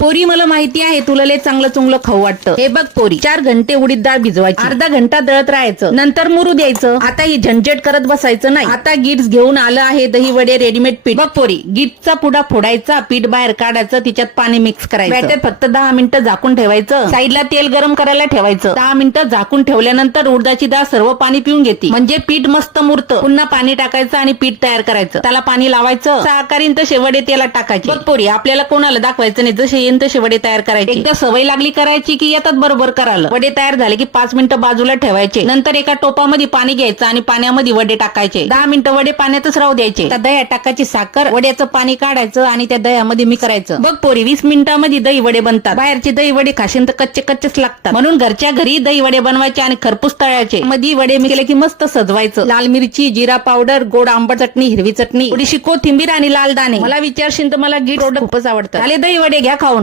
पोरी, मला माहिती आहे तुला लय चांगलं चुंगलं खाऊ वाटतं. हे बघ पोरी, 4 घंटे उडीद डाळ भिजवायची, अर्धा घंटा दळत राहायचं, नंतर मुरू द्यायचं. आता ही झंझट करत बसायचं नाही. आता गिट्स घेऊन आलं आहे दही वडे रेडीमेड पीठ. बघ पोरी, गिट्सचा पुडा फोडायचा, पीठ बाहेर काढायचं, तिच्यात पाणी मिक्स करायचं, बॅटर फक्त 10 मिनिटं झाकून ठेवायचं. साईडला तेल गरम करायला ठेवायचं. 10 मिनिटं झाकून ठेवल्यानंतर उडदाची डाळ सर्व पाणी पिऊन घेते, म्हणजे पीठ मस्त मुरतं. पुन्हा पाणी टाकायचं आणि पीठ तयार करायचं. त्याला पाणी लावायचं. साकारीन तसे वडे तेलात टाकायचे. बघ पोरी, आपल्याला कोणाला दाखवायचं नाही, जसे येईन तसे वडे तयार करायचे. एकदा सवय लागली करायची की येतात बरोबर करायला. वडे तयार झाले की 5 मिनिटं बाजूला ठेवायचे. नंतर एका टोपामध्ये पाणी घ्यायचं आणि पाण्यामध्ये वडे टाकायचे. 10 मिनिटं वडे पाण्यातच राहू द्यायचे. त्या दह्यात टाकायची साखर, वड्याचं पाणी काढायचं आणि त्या दह्यामध्ये मिक्स करायचं. बघ पोरी, 20 मिनिटांमध्ये दही वडे बनतात. बाहेरचे दही वडे खाशीन तर कच्चे कच्चेच लागतात. म्हणून घरच्या घरी दही वडे बनवायचे आणि खरपूस तळायचे. मध्ये वडे केले की मस्त सजवायचं. लाल मिरची, जिरा पावडर, गोड आंबट चटणी, हिरवी चटणी, थोडीशी कोथिंबीर आणि लाल दाणे. मला विचारशील तर मला गिट प्रोडक्ट खूपच आवडतं. आले दही वडे घ्या खाऊ.